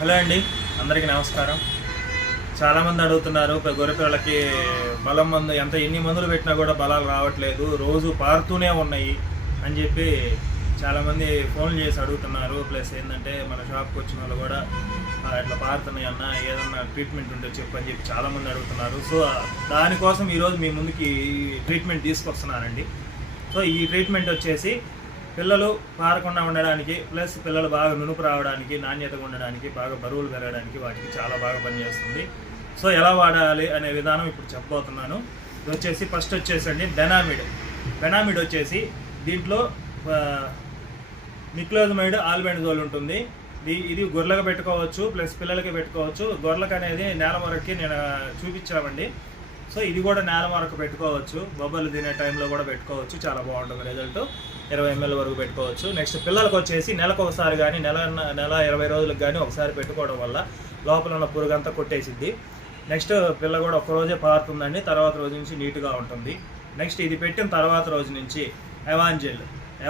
Hello అండి, అందరికీ నమస్కారం. చాలామంది అడుగుతున్నారు గొర్రె పిల్లలకి బలం మందు ఎన్ని మందులు పెట్టినా కూడా బలాలు రావట్లేదు, రోజు పారుతూనే ఉన్నాయి అని చెప్పి చాలామంది ఫోన్లు చేసి అడుగుతున్నారు. ప్లస్ ఏంటంటే మన షాప్కి వచ్చిన వాళ్ళు కూడా ఇట్లా పారుతున్నాయి అన్న, ఏదన్నా ట్రీట్మెంట్ ఉంటే చెప్పని చెప్పి చాలామంది అడుగుతున్నారు. సో దానికోసం ఈరోజు మీ ముందుకి ట్రీట్మెంట్ తీసుకొస్తున్నానండి. సో ఈ ట్రీట్మెంట్ వచ్చేసి పిల్లలు పారకుండా ఉండడానికి, ప్లస్ పిల్లలు బాగా నునుపు రావడానికి, నాణ్యతగా ఉండడానికి, బాగా బరువులు పెరగడానికి వాటికి చాలా బాగా పనిచేస్తుంది. సో ఎలా వాడాలి అనే విధానం ఇప్పుడు చెప్పబోతున్నాను. ఇది వచ్చేసి ఫస్ట్ వచ్చేసండి బెనామిడ్ వచ్చేసి దీంట్లో నిక్లోజమైడ్ ఆల్బెండజోల్ ఉంటుంది. ఇది గొర్రెలకు పెట్టుకోవచ్చు, ప్లస్ పిల్లలకి పెట్టుకోవచ్చు. గొర్రెలకు అనేది నేల మొరకి నేను చూపించామండి. సో ఇది కూడా నేల మొరకు పెట్టుకోవచ్చు, బొబ్బలు తినే టైంలో కూడా పెట్టుకోవచ్చు, చాలా బాగుంటుంది రిజల్ట్. 20 ml వరకు పెట్టుకోవచ్చు. నెక్స్ట్ పిల్లలకు వచ్చేసి నెలకు ఒకసారి కానీ నెల 20 రోజులకు కానీ ఒకసారి పెట్టుకోవడం వల్ల లోపల ఉన్న పురుగంతా కొట్టేసిద్ది. నెక్స్ట్ పిల్ల కూడా ఒక్కరోజే పారుతుందండి, తర్వాత రోజు నుంచి నీట్గా ఉంటుంది. నెక్స్ట్ ఇది పెట్టిన తర్వాత రోజు నుంచి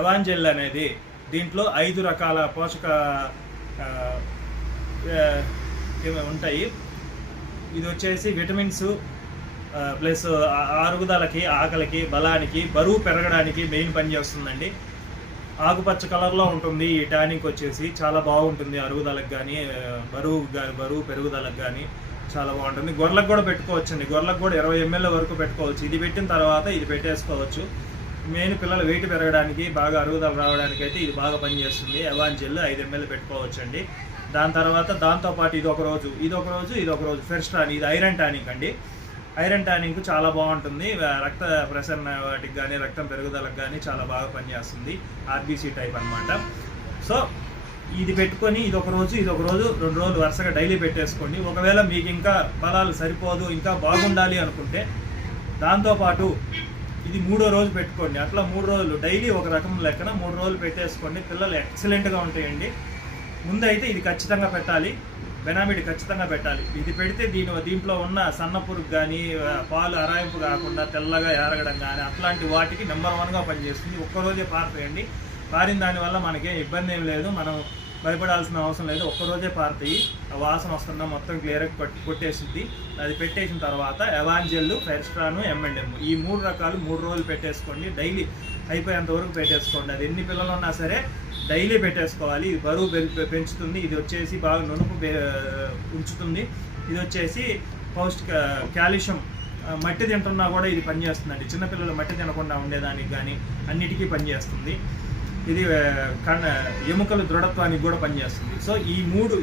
ఎవాంజెల్ అనేది దీంట్లో 5 రకాల పోషక ఉంటాయి. ఇది వచ్చేసి విటమిన్స్ ప్లస్ అరుగుదలకి, ఆకలికి, బలానికి, బరువు పెరగడానికి మెయిన్ పనిచేస్తుందండి. ఆకుపచ్చ కలర్లో ఉంటుంది. ఈ టానిక్ వచ్చేసి చాలా బాగుంటుంది, అరుగుదలకు కానీ బరువు పెరుగుదలకు కానీ చాలా బాగుంటుంది. గొర్రెలకు కూడా పెట్టుకోవచ్చండి. గొర్రెలకు కూడా 20 ml వరకు పెట్టుకోవచ్చు. ఇది పెట్టిన తర్వాత ఇది పెట్టేసుకోవచ్చు. మెయిన్ పిల్లలు వెయిట్ పెరగడానికి, బాగా అరుగుదల రావడానికి అయితే ఇది బాగా పనిచేస్తుంది. ఎవాంజెల్ 5 ml పెట్టుకోవచ్చండి. దాని తర్వాత దాంతోపాటు ఇది ఒక రోజు ఫెర్స్ట్రాన్, ఇది ఐరన్ టానిక్ అండి. ఐరన్ టానిక్ చాలా బాగుంటుంది. రక్త ప్రసరణ వాటికి కానీ, రక్తం పెరుగుదలకు కానీ చాలా బాగా పనిచేస్తుంది. ఆర్బీసీ టైప్ అనమాట. సో ఇది పెట్టుకొని ఇది ఒక రోజు 2 రోజులు వరుసగా డైలీ పెట్టేసుకోండి. ఒకవేళ మీకు ఇంకా బలాలు సరిపోదు, ఇంకా బాగుండాలి అనుకుంటే దాంతోపాటు ఇది 3వ రోజు పెట్టుకోండి. అట్లా 3 రోజులు డైలీ ఒక రకం లెక్కన 3 రోజులు పెట్టేసుకోండి. పిల్లలు ఎక్సలెంట్గా ఉంటాయండి. ముందైతే ఇది ఖచ్చితంగా పెట్టాలి, బెనామిడ్ ఖచ్చితంగా పెట్టాలి. ఇది పెడితే దీంట్లో ఉన్న సన్న పురుగు కానీ, పాలు అరాయింపు కాకుండా తెల్లగా ఏరగడం కానీ అట్లాంటి వాటికి నెంబర్ 1గా పనిచేస్తుంది. ఒక్కరోజే పారుతాయండి. పారిన దానివల్ల మనకేం ఇబ్బంది ఏం లేదు, మనం భయపడాల్సిన అవసరం లేదు. ఒక్కరోజే పారుతాయి. ఆ వాసన వస్తున్నా మొత్తం క్లియర్గా కొట్టేసిద్ది. అది పెట్టేసిన తర్వాత ఎవాంజెల్, ఫెర్స్ట్రాను, M&M ఈ 3 రకాలు 3 రోజులు పెట్టేసుకోండి. డైలీ అయిపోయేంత వరకు పెట్టేసుకోండి. అది ఎన్ని పిల్లలు ఉన్నా సరే డైలీ పెట్టేసుకోవాలి. ఇది బరువు పెంచుతుంది. ఇది వచ్చేసి బాగా నునుపు ఉంచుతుంది. ఇది వచ్చేసి పౌష్టిక కాల్షియం, మట్టి తింటున్నా కూడా ఇది పనిచేస్తుందండి. చిన్నపిల్లలు మట్టి తినకుండా ఉండేదానికి కానీ అన్నిటికీ పనిచేస్తుంది. ఇది ఎముకల దృఢత్వానికి కూడా పనిచేస్తుంది. సో ఈ 4